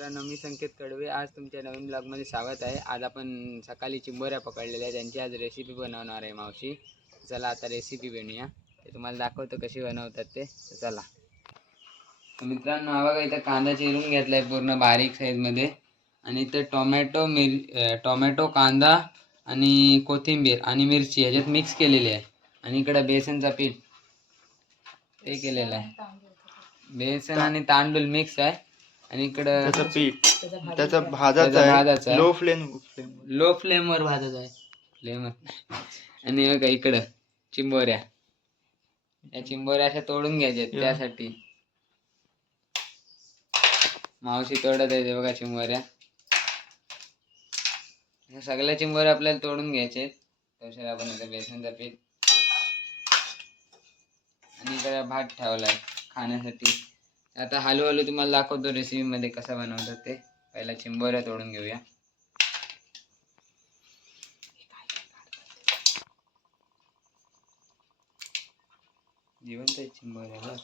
मित्रांनो मी संकेत कडवे. आज तुमच्या नवीन ब्लॉगमध्ये स्वागत आहे. आज आपण सकाळी चिंबोऱ्या पकडलेल्या त्यांची आज रेसिपी बनवणार आहे मावशी. चला आता रेसिपी बनवूया. ते तुम्हाला दाखवतो कशी बनवतात ते. चला. मित्रांनो हा बघा इथं कांदा चिरून घेतला आहे पूर्ण बारीक साईजमध्ये आणि इथं टोमॅटो मिर टोमॅटो कांदा आणि कोथिंबीर आणि मिरची ह्याच्यात मिक्स केलेली आहे. आणि इकडं बेसनचा पीठ ते केलेलं आहे. बेसन आणि तांदूळ मिक्स आहे. आणि इकडं त्याचं पीठ. त्याचा त्याचा भाजाचा भाजाचा आहे. लो फ्लेम लो फ्लेमवर भाजत आहे. फ्लेम आणि बघा इकडं चिंबोऱ्या. या चिंबोऱ्या अशा तोडून घ्यायच्या. त्यासाठी. मावशी तोडत आहे ते बघा चिंबोऱ्या. ह्या सगळ्या चिंबोऱ्या आपल्याला तोडून घ्यायचे तसे आपण इथं बेसनचं पीठ आणि इकडे भात ठेवलाय खाण्यासाठी. आता हळूहळू तुम्हाला दाखवतो रेसिपी मध्ये कसं बनवतात ते. पहिला चिंबोऱ्या तोडून घेऊया. जिवंत आहे चिंबोऱ्या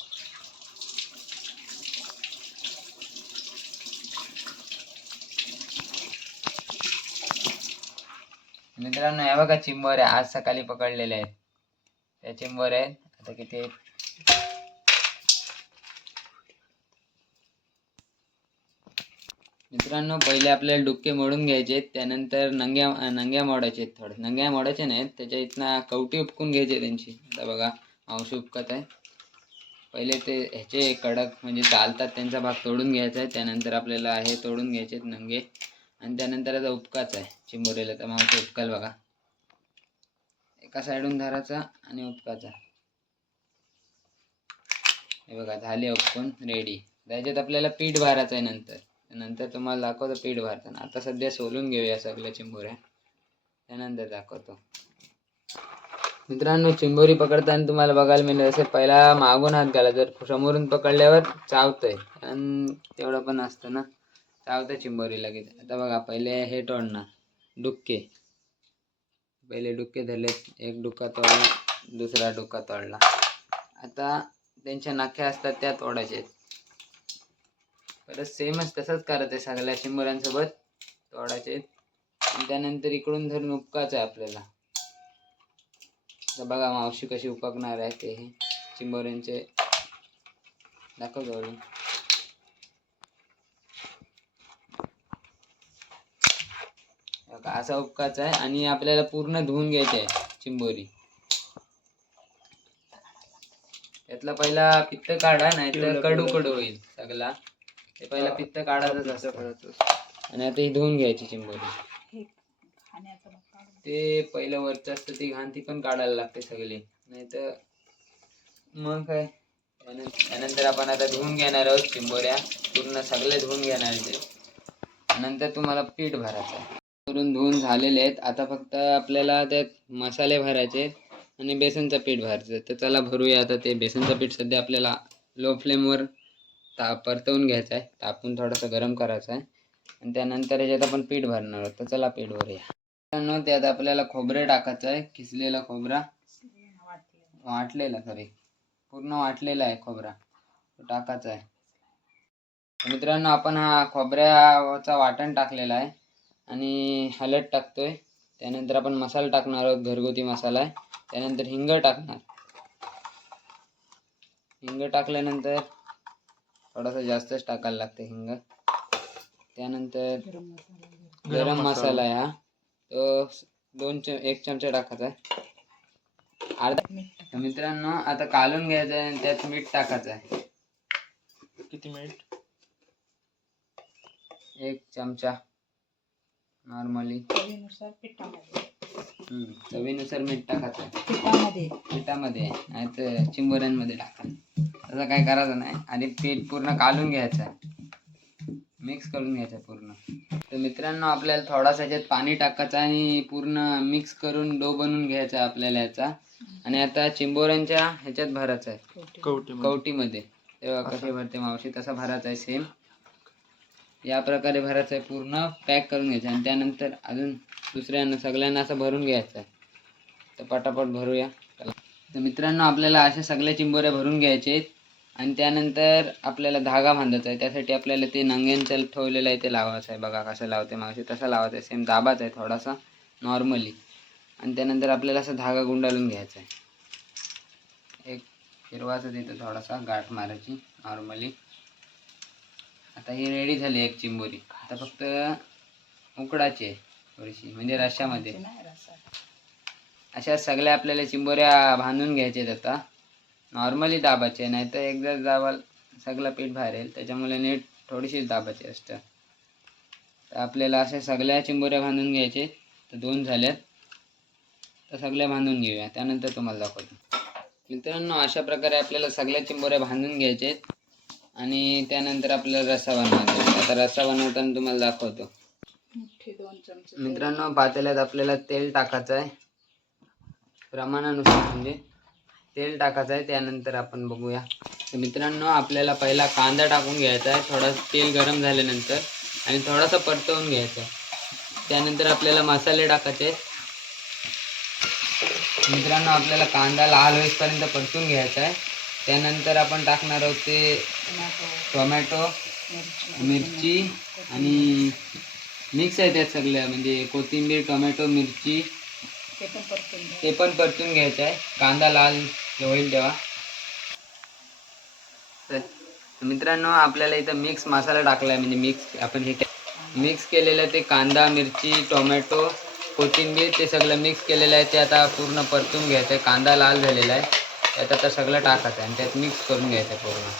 मित्रांनो या बघा चिंबोऱ्या आज सकाळी पकडलेल्या आहेत. त्या चिंबोऱ्या आहेत. आता किती मित्रांनो पहिले आपल्याला डुक्के मोडून घ्यायचे आहेत त्यानंतर नंग्या नंग्या मोडायचे आहेत थोडे. नंग्या मोडायचे नाहीत त्याच्या इथनं कवटी उपकून घ्यायचे त्यांची. आता बघा मावशी उपकत आहे. पहिले ते ह्याचे कडक म्हणजे चालतात त्यांचा भाग तोडून घ्यायचा आहे. त्यानंतर आपल्याला हे तोडून घ्यायचे आहेत नंगे. आणि त्यानंतर आता उपकाच आहे चिंबोरीला. तर मावशी उपकाल बघा. एका साईडून धराचा आणि उपकाचा. हे बघा झाले उपकून रेडी त्याच्यात आपल्याला पीठ भरायचं आहे नंतर. नंतर तुम्हाला दाखवतो पीठ भरताना. आता सध्या सोलून घेऊया सगळ्या चिंबोऱ्या त्यानंतर दाखवतो. मित्रांनो चिंबोरी पकडताना तुम्हाला बघायला मिळेल असे पहिला मागून हात घाला. जर समोरून पकडल्यावर चावतंय. आणि तेवढं पण असतं ना. चावतं चिंबोरी लगेच. आता बघा पहिले हे तोडणार. डुक्के पहिले डुक्के धरले एक डुक्का तोडला दुसरा डुक्का तोडला. आता त्यांच्या नाख्या असतात त्या तोडायचे परत सेमच तसंच करायचं आहे सगळ्या चिंबोऱ्यांसोबत तोडायचे. त्यानंतर इकडून धरून उपकायचं आहे आपल्याला. तर बघा मावशी कशी उपकणार आहे ते. हे चिंबोऱ्यांचे दाखव जवळून. असा उपकाच आहे आणि आपल्याला पूर्ण धुवून घ्यायचे आहे चिंबोरी त्यातला पहिला पित्त काढा नाहीतर कडू कडू होईल सगळा. ते पहिला पित्त काढायचं असतं. आणि आता ही धुवून घ्यायची चिंबोरी ते पहिलं वरचं असतं ती घाण ती पण काढायला लागते सगळी. नाही तर मग काय? त्यानं- त्यानंतर आपण आता धुवून घेणार आहोत चिंबोऱ्या. पूर्ण सगळे धुवून घेणार ते. नंतर तुम्हाला पीठ भरायचं करून धुवून झालेले आहेत. आता फक्त आपल्याला त्यात मसाले भरायचे आहेत आणि बेसनचं पीठ भरायचं तर चला भरूया. आता ते बेसनचं पीठ सध्या आपल्याला लो फ्लेमवर ता परतवून घ्यायचं आहे. तापून थोडंसं गरम करायचं आहे. आणि त्यानंतर याच्यात आपण पीठ भरणार आहोत. तर चला पीठ भरूया. मित्रांनो त्यात आपल्याला खोबरे टाकायचं आहे. किसलेला खोबरा. वाटलेला सॉरी पूर्ण वाटलेला आहे खोबरा. तो टाकायचा आहे. मित्रांनो आपण हा खोबऱ्याचा वाटण टाकलेला आहे. आणि हलद टाकतोय. त्यानंतर आपण मसाला टाकणार आहोत. घरगुती मसाला आहे. त्यानंतर हिंग टाकणार. हिंग टाकल्यानंतर थोडासा जास्तच टाकायला लागतं हिंग. त्यानंतर गरम मसाला. आहे हा तो दोन च एक चमचा टाकायचा आहे. अर्धा तर मित्रांनो आता कालून घ्यायचं आहे आणि त्यात मीठ टाकायचं आहे. किती मिनिट? एक चमचा. नॉर्मली. चवीनुसार मीठ टाकायचं. आहे पिठामध्ये नाही तर चिंबोऱ्यांमध्ये टाका तसं काय करायचं नाही. आणि पीठ पूर्ण कालून घ्यायचं. मिक्स करून घ्यायचं पूर्ण. तर मित्रांनो आपल्याला थोडासा याच्यात पाणी टाकायचं आणि पूर्ण मिक्स करून डो बनवून घ्यायचा आपल्याला याचा. आणि आता चिंबोऱ्यांच्या ह्याच्यात भरायचं आहे. कवटी. कवटीमध्ये. तेव्हा कसे भरते मावशी तसा भरायचा आहे सेम या प्रकारे भरायचं आहे पूर्ण पॅक करून घ्यायचं आणि त्यानंतर अजून दुसऱ्यांना सगळ्यांना असं भरून घ्यायचं आहे. तर पटापट भरूया. चला. तर मित्रांनो आपल्याला अशा सगळ्या चिंबोऱ्या भरून घ्यायचे आहेत. आणि त्यानंतर आपल्याला धागा बांधायचा आहे. त्यासाठी आपल्याला ते नंग्यांचं ठेवलेलं आहे ते लावायचं आहे. बघा कसं लावते मागाशी तसं लावायचं आहे. सेम दाबाच आहे थोडासा नॉर्मली आणि त्यानंतर आपल्याला असं धागा गुंडाळून घ्यायचा आहे. एक हिरवाचं तिथं थोडासा गाठ मारायची नॉर्मली आता ही रेडी झाली एक चिंबोरी. आता फक्त उकडाची आहे थोडीशी म्हणजे रश्यामध्ये. अशा सगळ्या आपल्याला चिंबोऱ्या बांधून घ्यायच्या आहेत आता. नॉर्मली दाबाचे नाही तर एकदा दाबाल सगळं पीठ बाहेर येईल. त्याच्यामुळे नीट थोडीशीच दाबाची असतं. तर आपल्याला अशा सगळ्या चिंबोऱ्या बांधून घ्यायचे. तर दोन झाल्यात. तर सगळ्या बांधून घेऊया. त्यानंतर तुम्हाला दाखवतो. मित्रांनो अशा प्रकारे आपल्याला सगळ्या चिंबोऱ्या बांधून घ्यायचे आणि त्यानंतर आपल्याला रस्सा बनवायचा आहे. आता रस्सा बनवताना तुम्हाला दाखवतो. मित्रांनो पातेल्यात आपल्याला तेल टाकायचं आहे. प्रमाणानुसार म्हणजे तेल टाकायचं आहे. त्यानंतर आपण बघूया. तर मित्रांनो आपल्याला पहिला कांदा टाकून घ्यायचा आहे. थोडा तेल गरम झाल्यानंतर आणि थोडासा परतवून घ्यायचा आहे. त्यानंतर आपल्याला मसाले टाकायचे. मित्रांनो आपल्याला कांदा लाल होईपर्यंत परतून घ्यायचा आहे. त्यानंतर आपण टाकणार आहोत ते टोमॅटो मिरची आणि मिक्स आहे त्यात सगळ्या म्हणजे कोथिंबीर टोमॅटो मिरची. ते पण परतून घ्यायचं आहे. कांदा लाल होईल तेव्हा. तर मित्रांनो आपल्याला इथं मिक्स मसाला टाकला आहे म्हणजे मिक्स आपण हे मिक्स केलेलं ते कांदा मिरची टोमॅटो कोथिंबीर ते सगळं मिक्स केलेलं आहे. ते आता पूर्ण परतून घ्यायचं आहे. कांदा लाल झालेला आहे. त्यात आता सगळं टाकायचं आणि त्यात मिक्स करून घ्यायचं पूर्ण.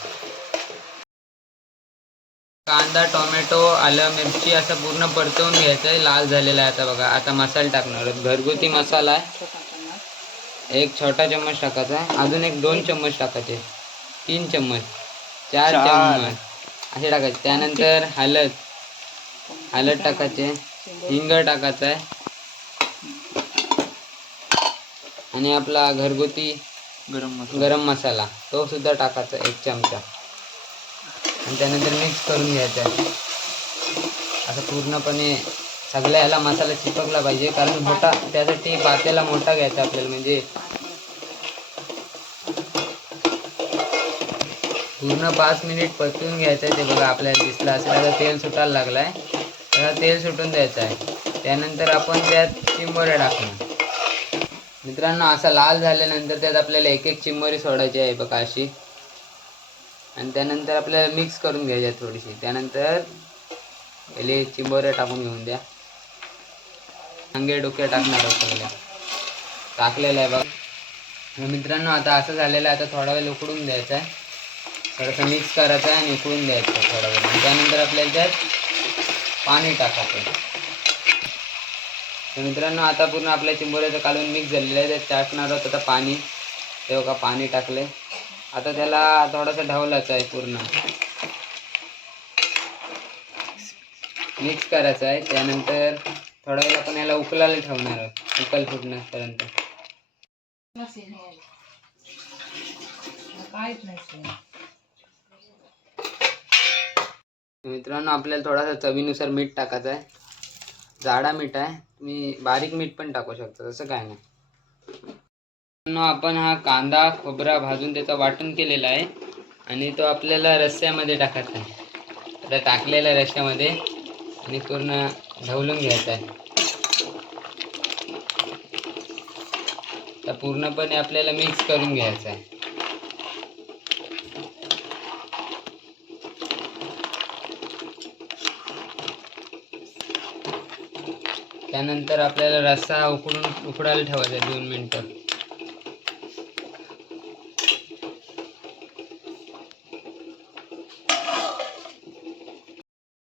कांदा टोमॅटो आलं मिरची असं पूर्ण परतवून घ्यायचं. आहे लाल झालेला आहे आता बघा. आता मसाला टाकणार घरगुती मसाला आहे. एक छोटा चम्मच टाकायचा आहे. अजून एक दोन चम्मच टाकायचे. तीन चम्मच. चार चार. चम्मच. असे टाकायचे. त्यानंतर हळद. हळद टाकायचे. हिंग टाकायचं आहे. आणि आपला घरगुती गरम मसाला. गरम मसाला. तो सुद्धा टाकायचा एक चमचा. आणि त्यानंतर मिक्स करून घ्यायचा. आहे असं पूर्णपणे सगळ्या ह्याला मसाला चिपकला पाहिजे. कारण मोठा त्यासाठी पातेला मोठा घ्यायचा आपल्याला. म्हणजे पूर्ण पाच मिनिट परतून घ्यायचं आहे ते बघा आपल्याला दिसलं असेल. आता तेल सुटायला लागलं आहे त्याला तेल सुटून द्यायचं आहे. त्यानंतर आपण त्यात चिंबोऱ्या टाकणार. मित्रांनो असा लाल झाल्यानंतर त्यात आपल्याला एक एक चिंबरी सोडायची आहे बघा अशी. आणि त्यानंतर आपल्याला मिक्स करून घ्यायची आहे थोडीशी. त्यानंतर पहिले चिंबोऱ्या टाकून घेऊन द्या. अंगे डोक्या टाकणार आहोत सगळ्या टाकलेलं आहे बघ. मग मित्रांनो आता असं झालेलं आहे आता थोडा वेळ उकडून द्यायचा आहे. थोडंसं मिक्स करायचं आहे आणि उकळून द्यायचं आहे थोडा वेळ. त्यानंतर आपल्याला त्यात पाणी टाकायचं तर मित्रांनो आता पूर्ण आपल्या चिंबोऱ्याचं काढून मिक्स झालेलं आहे. त्यात टाकणार आहोत आता पाणी. तेव्हा का पाणी टाकले आता त्याला थोडंसं ढवलाचं आहे पूर्ण. मिक्स करायचं आहे. त्यानंतर थोडा वेळ आपण याला उकलायला ठेवणार आहोत. उकल फुटण्यापर्यंत. मित्रांनो आपल्याला थोडासा चवीनुसार मीठ टाकायचं आहे. जाडा मीठ आहे. तुम्ही बारीक मीठ पण टाकू शकता तसं काय नाही. आपण हा कांदा खोबरा भाजून त्याचं वाटण केलेला आहे. आणि तो आपल्याला रस्स्यामध्ये टाकायचा आहे. आता टाकलेला आहे आणि पूर्ण ढवलून घ्यायचा आहे. तर पूर्णपणे आपल्याला मिक्स करून घ्यायचं आहे. त्यानंतर आपल्याला रस्सा उकडून उकडायला ठेवायचा दोन मिनटं.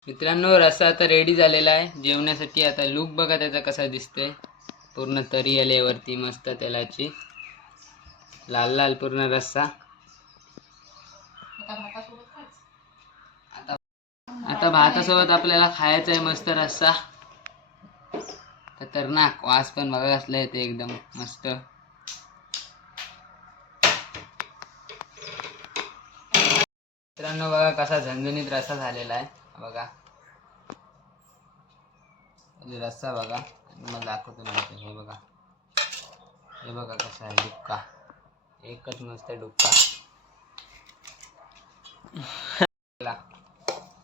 मित्रांनो रस्सा आता रेडी झालेला आहे. जेवण्यासाठी आता लूक बघा त्याचा कसा दिसतोय. पूर्ण तरी आल्यावरती वरती मस्त तेलाची. लाल लाल पूर्ण रस्सा. आता भातासोबत आपल्याला खायचा आहे मस्त रस्सा. खतरनाक वास पण बघा असला येते एकदम मस्त. मित्रांनो बघा कसा झणझणीत रस्सा झालेला आहे. बघा. म्हणजे रस्सा बघा. मग दाखवतो नंतर. हे बघा. हे बघा कसा आहे डुक्का. एकच मस्त डुक्का.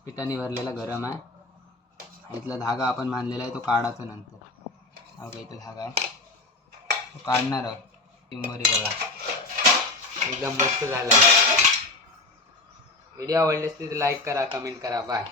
पिठाने भरलेला गरम आहे. इथला धागा आपण बांधलेला आहे तो काढायचा नंतर. हा काही हा धागा आहे. काढणार आहोत टिंबरी बघा. एकदम मस्त झाला. व्हिडिओ आवडली असते तर लाईक करा कमेंट करा. बाय.